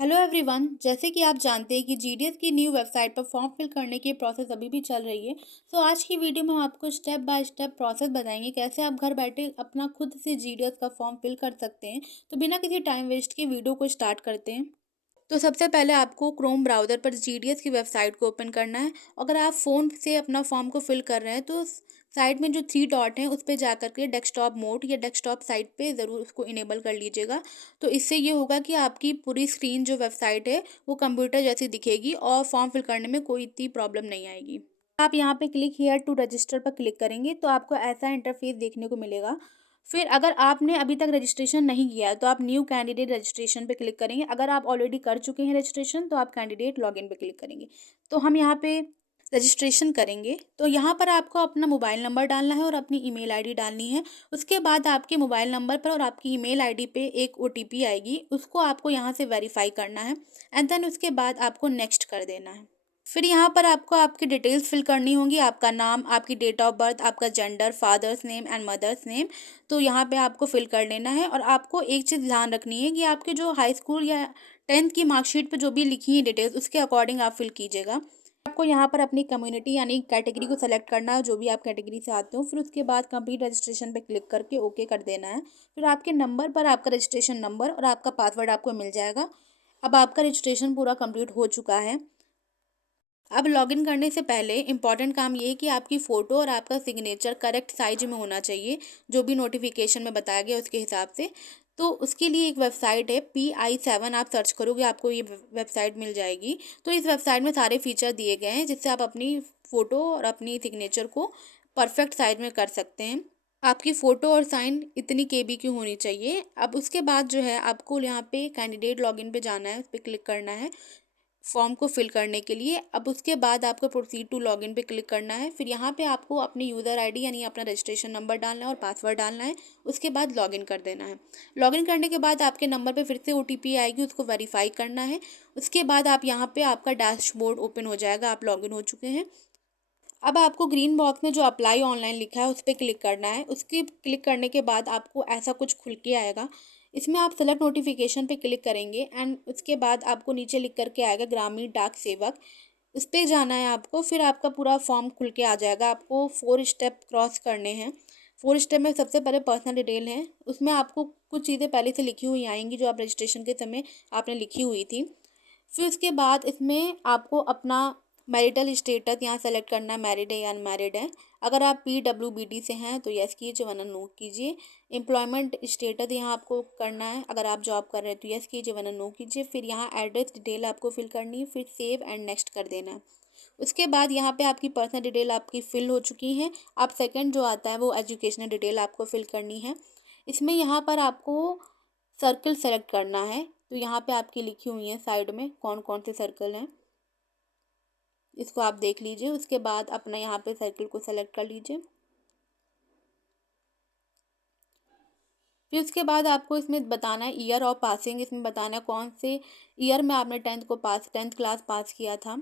Hello everyone. जैसे कि आप जानते हैं कि जीडीएस की न्यू वेबसाइट पर फॉर्म फिल करने की प्रोसेस अभी भी चल रही है। तो आज की वीडियो में हम आपको स्टेप बाय स्टेप प्रोसेस बताएंगे कैसे आप घर बैठे अपना खुद से जीडीएस का फॉर्म फिल कर सकते हैं। तो बिना किसी टाइम वेस्ट के वीडियो को स्टार्ट करते हैं। तो सबसे पहले आपको क्रोम ब्राउज़र पर जीडीएस की वेबसाइट को ओपन करना है। अगर आप फ़ोन से अपना फॉर्म को फिल कर रहे हैं तो साइड में जो थ्री डॉट हैं उस पे जा कर के डेस्कटॉप मोड या डेस्कटॉप साइट पे ज़रूर उसको इनेबल कर लीजिएगा। तो इससे ये होगा कि आपकी पूरी स्क्रीन जो वेबसाइट है वो कंप्यूटर जैसी दिखेगी और फॉर्म फिल करने में कोई इतनी प्रॉब्लम नहीं आएगी। आप यहाँ पे क्लिक हियर टू रजिस्टर पर क्लिक करेंगे तो आपको ऐसा इंटरफेस देखने को मिलेगा। फिर अगर आपने अभी तक रजिस्ट्रेशन नहीं किया है तो आप न्यू कैंडिडेट रजिस्ट्रेशन पे क्लिक करेंगे। अगर आप ऑलरेडी कर चुके हैं रजिस्ट्रेशन तो आप कैंडिडेट लॉगिन पे क्लिक करेंगे। तो हम यहाँ पे रजिस्ट्रेशन करेंगे तो यहाँ पर आपको अपना मोबाइल नंबर डालना है और अपनी ईमेल आईडी डालनी है। उसके बाद आपके मोबाइल नंबर पर और आपकी ईमेल आईडी पे एक ओटीपी आएगी, उसको आपको यहाँ से वेरीफाई करना है एंड देन उसके बाद आपको नेक्स्ट कर देना है। फिर यहाँ पर आपको आपकी डिटेल्स फिल करनी होंगी, आपका नाम, आपकी डेट ऑफ बर्थ, आपका gender, father's name and mother's name. तो यहाँ पे आपको फिल कर लेना है और आपको एक चीज़ ध्यान रखनी है कि आपके जो हाई स्कूल या 10th की मार्कशीट पे जो भी लिखी है डिटेल्स उसके अकॉर्डिंग आप फिल कीजिएगा। आपको यहाँ पर अपनी कम्युनिटी यानी कैटेगरी को सेलेक्ट करना है, जो भी आप कैटेगरी से आते हो। फिर उसके बाद कंप्लीट रजिस्ट्रेशन पे क्लिक करके ओके कर देना है। फिर आपके नंबर पर आपका रजिस्ट्रेशन नंबर और आपका पासवर्ड आपको मिल जाएगा। अब आपका रजिस्ट्रेशन पूरा कंप्लीट हो चुका है। अब लॉगिन करने से पहले इम्पॉर्टेंट काम ये है कि आपकी फ़ोटो और आपका सिग्नेचर करेक्ट साइज में होना चाहिए, जो भी नोटिफिकेशन में बताया गया उसके हिसाब से। तो उसके लिए एक वेबसाइट है PI7, आप सर्च करोगे आपको ये वेबसाइट मिल जाएगी। तो इस वेबसाइट में सारे फीचर दिए गए हैं जिससे आप अपनी फ़ोटो और अपनी सिग्नेचर को परफेक्ट साइज में कर सकते हैं। आपकी फ़ोटो और साइन इतनी केबी की होनी चाहिए। अब उसके बाद जो है आपको यहाँ पे कैंडिडेट लॉगिन पे जाना है, उस पर क्लिक करना है फॉर्म को फिल करने के लिए। अब उसके बाद आपको प्रोसीड टू लॉगिन पे क्लिक करना है। फिर यहाँ पे आपको अपनी यूज़र आईडी यानी अपना रजिस्ट्रेशन नंबर डालना है और पासवर्ड डालना है। उसके बाद लॉगिन कर देना है। लॉगिन करने के बाद आपके नंबर पे फिर से ओटीपी आएगी, उसको वेरीफाई करना है। उसके बाद आप यहाँ पे आपका डैशबोर्ड ओपन हो जाएगा, आप लॉगिन हो चुके हैं। अब आपको ग्रीन बॉक्स में जो अप्लाई ऑनलाइन लिखा है उस पर क्लिक करना है। उसके क्लिक करने के बाद आपको ऐसा कुछ खुल के आएगा। इसमें आप सेलेक्ट नोटिफिकेशन पे क्लिक करेंगे एंड उसके बाद आपको नीचे लिख करके आएगा ग्रामीण डाक सेवक, उस पर जाना है आपको। फिर आपका पूरा फॉर्म खुल के आ जाएगा। आपको 4 स्टेप क्रॉस करने हैं। 4 स्टेप में सबसे पहले पर्सनल डिटेल है, उसमें आपको कुछ चीज़ें पहले से लिखी हुई आएंगी जो आप रजिस्ट्रेशन के समय आपने लिखी हुई थी। फिर उसके बाद इसमें आपको अपना मैरिटल स्टेटस यहाँ सेलेक्ट करना है, मैरिड है या अनमैरिड है। अगर आप PWBD से हैं तो यस कीजिए वरना नो कीजिए। एम्प्लॉयमेंट स्टेटस यहाँ आपको करना है, अगर आप जॉब कर रहे हैं तो यस कीजिए वरना नो कीजिए। फिर यहाँ एड्रेस डिटेल आपको फिल करनी है, फिर सेव एंड नेक्स्ट कर देना है। उसके बाद यहाँ पे आपकी पर्सनल डिटेल आपकी फिल हो चुकी है। अब सेकंड जो आता है वो एजुकेशनल डिटेल आपको फिल करनी है। इसमें यहाँ पर आपको सर्कल सेलेक्ट करना है। तो यहाँ पे आपकी लिखी हुई है साइड में कौन कौन से सर्कल हैं, इसको आप देख लीजिए। उसके बाद अपना यहाँ पे सर्कल को सेलेक्ट कर लीजिए। फिर उसके बाद आपको इसमें बताना है ईयर ऑफ पासिंग, इसमें बताना है कौन से ईयर में आपने 10th क्लास पास किया था।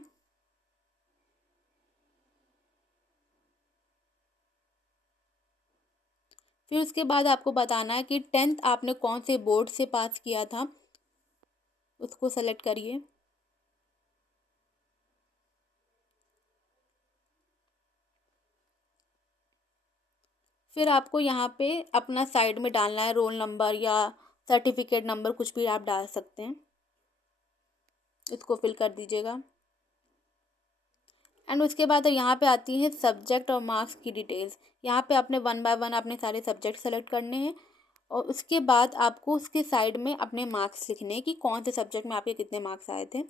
फिर उसके बाद आपको बताना है कि 10th आपने कौन से बोर्ड से पास किया था, उसको सेलेक्ट करिए। फिर आपको यहाँ पे अपना साइड में डालना है रोल नंबर या सर्टिफिकेट नंबर, कुछ भी आप डाल सकते हैं, इसको फिल कर दीजिएगा। एंड उसके बाद यहाँ पे आती है सब्जेक्ट और मार्क्स की डिटेल्स। यहाँ पे आपने 1 बाय 1 अपने सारे सब्जेक्ट सेलेक्ट करने हैं और उसके बाद आपको उसके साइड में अपने मार्क्स लिखने हैं कि कौन से सब्जेक्ट में आपके कितने मार्क्स आए थे।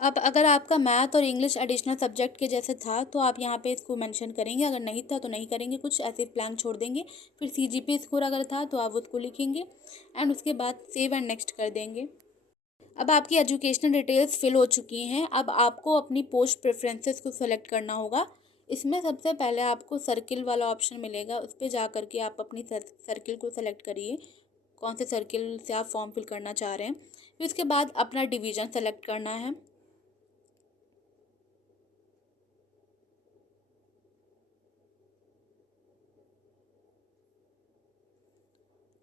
अब अगर आपका मैथ और इंग्लिश एडिशनल सब्जेक्ट के जैसे था तो आप यहाँ पे इसको मेंशन करेंगे, अगर नहीं था तो नहीं करेंगे, कुछ ऐसे ब्लैंक छोड़ देंगे। फिर CGPA स्कोर अगर था तो आप उसको लिखेंगे एंड उसके बाद सेव एंड नेक्स्ट कर देंगे। अब आपकी एजुकेशनल डिटेल्स फिल हो चुकी हैं। अब आपको अपनी पोस्ट प्रेफरेंसेस को सेलेक्ट करना होगा। इसमें सबसे पहले आपको सर्किल वाला ऑप्शन मिलेगा, उस पर जा करके आप अपनी सर्किल को सेलेक्ट करिए। कौन से सर्किल से आप फॉर्म फिल करना चाह रहे हैं। फिर उसके बाद अपना डिवीज़न सेलेक्ट करना है।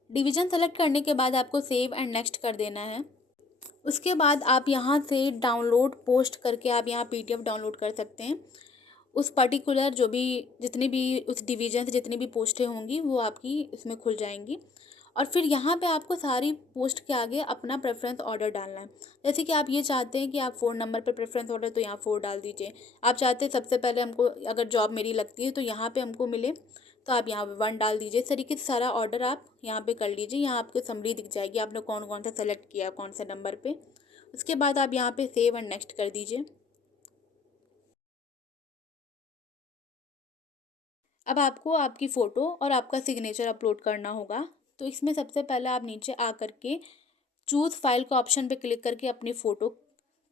डिवीज़न सेलेक्ट करने के बाद आपको सेव एंड नेक्स्ट कर देना है। उसके बाद आप यहाँ से डाउनलोड पोस्ट करके आप यहाँ पीडीएफ डाउनलोड कर सकते हैं। उस पर्टिकुलर जो भी जितनी भी उस डिवीज़न से जितनी भी पोस्टें होंगी वो आपकी इसमें खुल जाएंगी। और फिर यहाँ पे आपको सारी पोस्ट के आगे अपना प्रेफरेंस ऑर्डर डालना है। जैसे कि आप ये चाहते हैं कि आप 4 नंबर पर प्रेफरेंस ऑर्डर, तो यहाँ 4 डाल दीजिए। आप चाहते हैं सबसे पहले हमको अगर जॉब मेरी लगती है तो यहाँ पे हमको मिले, तो आप यहाँ पे 1 डाल दीजिए। इस तरीके से सारा ऑर्डर आप यहाँ पे कर लीजिए। यहाँ आपको समरी दिख जाएगी आपने कौन कौन सा सेलेक्ट किया कौन से नंबर पे। उसके बाद आप यहाँ पे सेव एंड नेक्स्ट कर दीजिए। अब आपको आपकी फ़ोटो और आपका सिग्नेचर अपलोड करना होगा। तो इसमें सबसे पहले आप नीचे आ करके चूज़ फाइल का ऑप्शन पे क्लिक करके अपनी फ़ोटो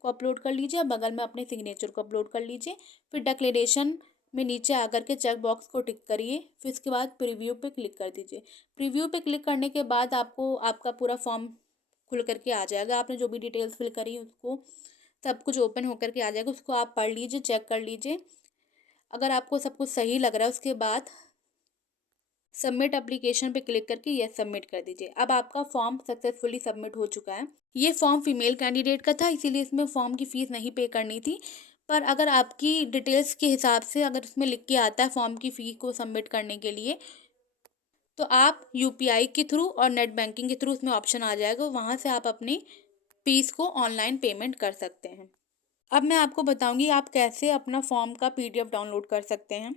को अपलोड कर लीजिए और बगल में अपने सिग्नेचर को अपलोड कर लीजिए। फिर डिक्लेरेशन में नीचे आकर के चेक बॉक्स को टिक करिए। फिर उसके बाद प्रीव्यू पे क्लिक कर दीजिए। प्रीव्यू पे क्लिक करने के बाद आपको आपका पूरा फॉर्म खुल करके आ जाएगा। आपने जो भी डिटेल्स फिल करी उसको सब कुछ ओपन होकर के आ जाएगा। उसको आप पढ़ लीजिए, चेक कर लीजिए। अगर आपको सब कुछ सही लग रहा है उसके बाद सबमिट एप्लीकेशन पे क्लिक करके यस सबमिट कर दीजिए। अब आपका फॉर्म सक्सेसफुली सबमिट हो चुका है। ये फॉर्म फीमेल कैंडिडेट का था, इसीलिए इसमें फॉर्म की फ़ीस नहीं पे करनी थी। पर अगर आपकी डिटेल्स के हिसाब से अगर इसमें लिख के आता है फॉर्म की फ़ी को सबमिट करने के लिए, तो आप यूपीआई के थ्रू और नेट बैंकिंग के थ्रू उसमें ऑप्शन आ जाएगा, वहाँ से आप अपनी फ़ीस को ऑनलाइन पेमेंट कर सकते हैं। अब मैं आपको बताऊंगी आप कैसे अपना फॉर्म का पीडीएफ डाउनलोड कर सकते हैं।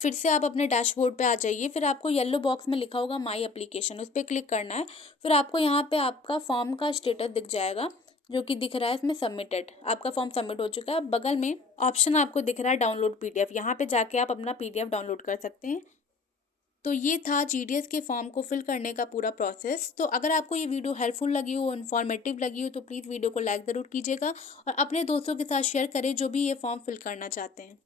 फिर से आप अपने डैशबोर्ड पे आ जाइए। फिर आपको येलो बॉक्स में लिखा होगा माई एप्लीकेशन, उस पर क्लिक करना है। फिर आपको यहाँ पे आपका फॉर्म का स्टेटस दिख जाएगा, जो कि दिख रहा है इसमें सबमिटेड। आपका फॉर्म सबमिट हो चुका है। बगल में ऑप्शन आपको दिख रहा है डाउनलोड पीडीएफ, यहाँ पे जाके आप अपना पीडीएफ डाउनलोड कर सकते हैं। तो ये था जीडीएस के फॉर्म को फिल करने का पूरा प्रोसेस। तो अगर आपको ये वीडियो हेल्पफुल लगी हो, इन्फॉर्मेटिव लगी हो, तो प्लीज़ वीडियो को लाइक ज़रूर कीजिएगा और अपने दोस्तों के साथ शेयर करें जो भी ये फॉर्म फिल करना चाहते हैं।